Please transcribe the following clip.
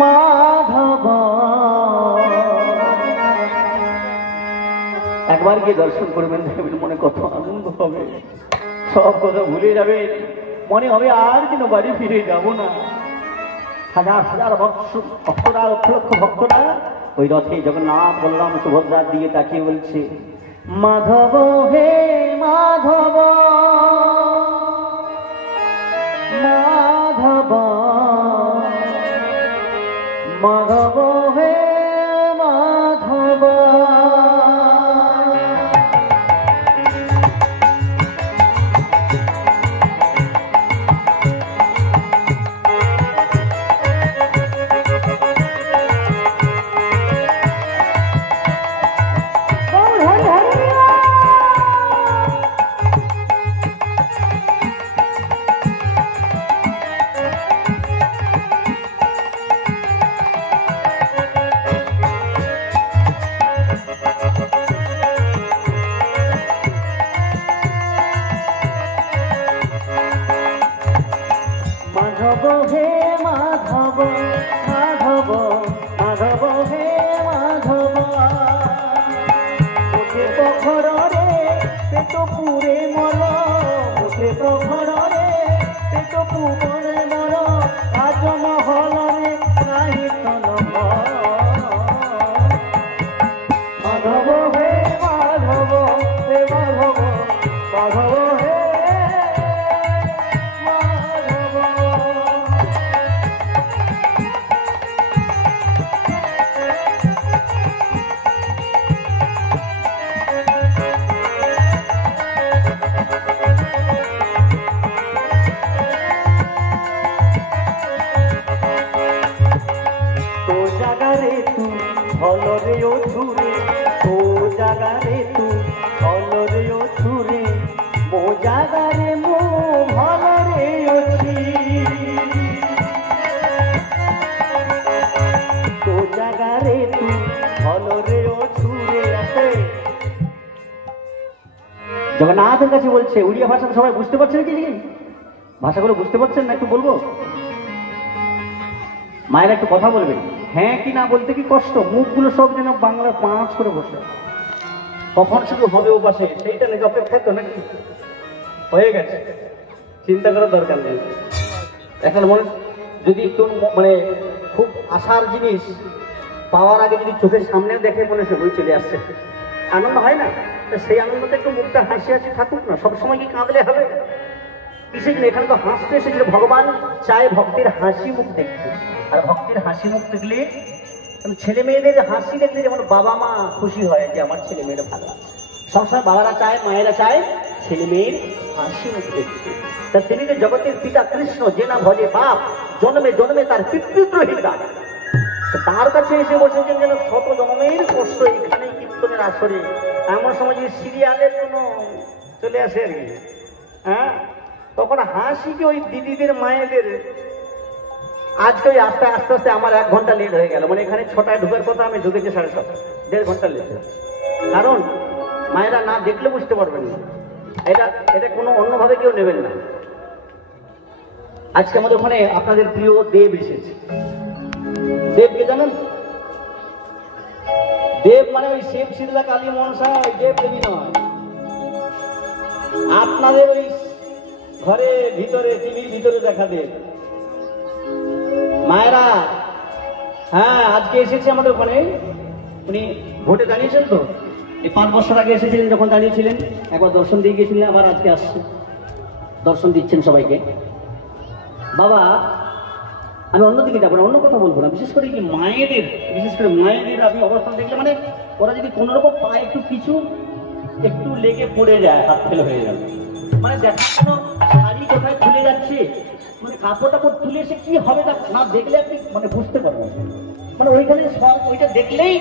মাধব একবার গিয়ে দর্শন করবেন, দেখবেন মনে কত আনন্দ হবে, সব কথা ভুলে যাবে, মনে হবে আর যেন বাড়ি ফিরে যাব না। হাজার হাজার ভক্তরা, লক্ষ লক্ষ ভক্তরা ওই রথে জগন্নাথ বলরাম সুভদ্রার দিকে তাকিয়ে বলছে, মাধব হে মাধব মাধব মাধব হে মাধব। মাধব হে মাধব মাধব মাধব হে মাধব, ওঠে প্রখরে পেট পুরে মর, ওঠে প্রখরে পেট পুরে মর, রাজমহলরে নাহি তনব। মাধব হে মাধব হে মাধব মাধব হে ভলরে ও ছুরে, ও জাগারে তু ভলরে ও ছুরে, মো জাগারে মো ভলরে অছি, তো জাগারে তু ভলরে ও ছুরে। আছে জগন্নাথের কাছে বলছে, উড়িয়া ভাষা সবাই বুঝতে পারছেন কি? ভাষাগুলো বুঝতে পারছেন না? একটু বলবো, মায়েরা একটু কথা বলবেন। হ্যাঁ কি না বলতে কি কষ্ট, মুখগুলো সব যেন বাংলা পাঁচ করে বসে, কখন শুরু হবে ও পাশে সেইটা নাকি অপেক্ষায় তো নাকি হয়ে গেছে, চিন্তা করার দরকার নেই। এখন মনে যদি একটু মানে খুব আশার জিনিস পাওয়ার আগে যদি চোখের সামনে দেখে মনে সে বই চলে আসছে, আনন্দ হয় না? সেই আনন্দটা একটু মুখটা হাসি হাসি থাকুক না, সবসময় কি কাঁদলে হবে? কিসে কিনা এখানে তো হাসতে এসেছিল, ভগবান চায় ভক্তের হাসি মুখ দেখতে, আর ভক্তের হাসি মুখ দেখলে ছেলে মেয়েদের হাসি দেখলে যেমন বাবা মা খুশি হয় যে আমার ছেলে মেয়েরা ভালো আছে, সবসময় বাবারা চায়, মায়েরা চায় ছেলে মেয়ের হাসি মুখ দেখতে। তা তিনি যে জগতের পিতা কৃষ্ণ, যে না ভজে বাপ, জন্মে জন্মে তার পিতৃদ্রোহিতা, তার কাছে এসে বসেছেন যেন শত জন্মের কষ্ট এখানেই কীর্তনের আসরে। এমন সময় যদি সিরিয়ালের কোনো চলে আসে আর কি, হ্যাঁ, তখন হাসি কি ওই দিদিদের মায়েদের। আজকে ওই আস্তে আস্তে আস্তে আমার 1 ঘন্টা লেট হয়ে গেল, মানে এখানে 6টায় ঢুকার কথা, আমি ঢুকেছি 7:30, 1.5 ঘন্টা লেট। কারণ মায়েরা না দেখলে বুঝতে পারবেন না, এটা কোনো অন্যভাবে কেউ নেবেন না। আজকে আমাদের ওখানে আপনাদের প্রিয় দেব এসেছে। দেবকে জানেন? দেব মানে ওই শিব শীতলা কালী মনসা, ওই দেব দেবী নয়। আপনাদের ওই ঘরে ভিতরে, টিভির ভিতরে দেখা দেব। মায়েরা, হ্যাঁ, আজকে এসেছে আমাদের ওখানে। উনি ভোটে দাঁড়িয়েছেন তো, এই 5 বছর আগে এসেছিলেন, যখন দাঁড়িয়েছিলেন একবার দর্শন দিয়ে গিয়েছিলেন, আবার আজকে আসছে, দর্শন দিচ্ছেন সবাইকে। বাবা, আমি অন্যদিকে যাবো না, অন্য কথা বলবো না, বিশেষ করে কি মায়েদের, বিশেষ করে মায়েদের আমি অবস্থান দেখলে, মানে ওরা যদি কোনো রকম পায়ে একটু কিছু একটু লেগে পড়ে যায়, হাত ফেলে হয়ে যাবে, মানে দেখানো শাড়ি কোথায় খুলে যাচ্ছে, মানে কাপড় টাপড় তুলে এসে কি হবে না দেখলে আপনি মানে বুঝতে পারবেন, মানে ওইখানে সব ওইটা দেখলেই